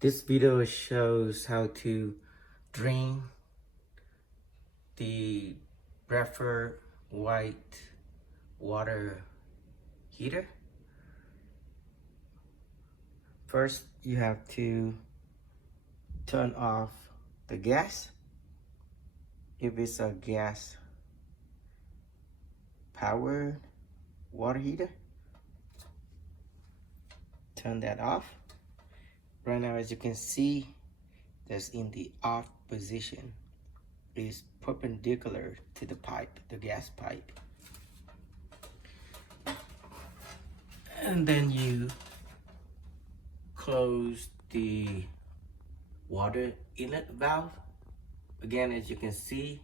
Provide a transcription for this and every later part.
This video shows how to drain the Bradford white water heater. First, you have to turn off the gas. If it's a gas powered water heater, turn that off. Right now, as you can see, that's in the off position. It's perpendicular to the pipe, the gas pipe. And then you close the water inlet valve. Again, as you can see,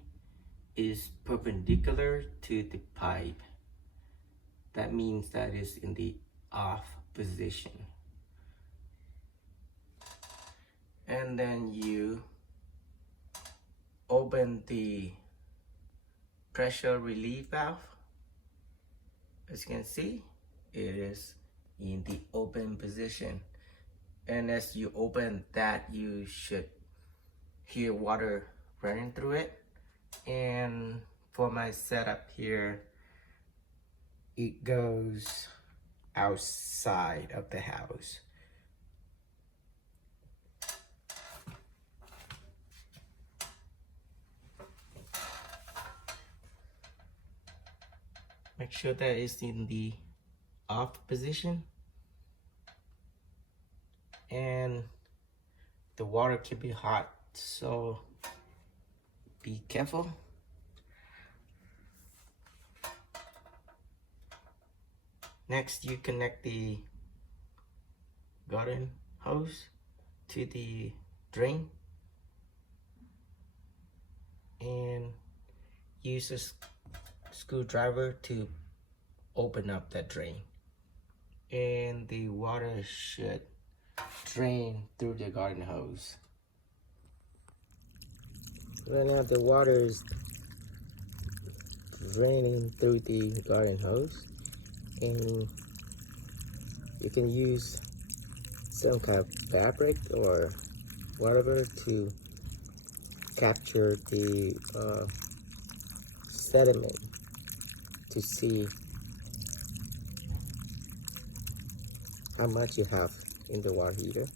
is perpendicular to the pipe. That means that it's in the off position. And then you open the pressure relief valve. As you can see, it is in the open position. And as you open that, you should hear water running through it. And for my setup here, it goes outside of the house. Make sure that it's in the off position, and the water can be hot, so be careful. Next, you connect the garden hose to the drain and use a screwdriver to open up that drain, and the water should drain through the garden hose. Right now the water is draining through the garden hose, and you can use some kind of fabric or whatever to capture the sediment to see how much you have in the water heater.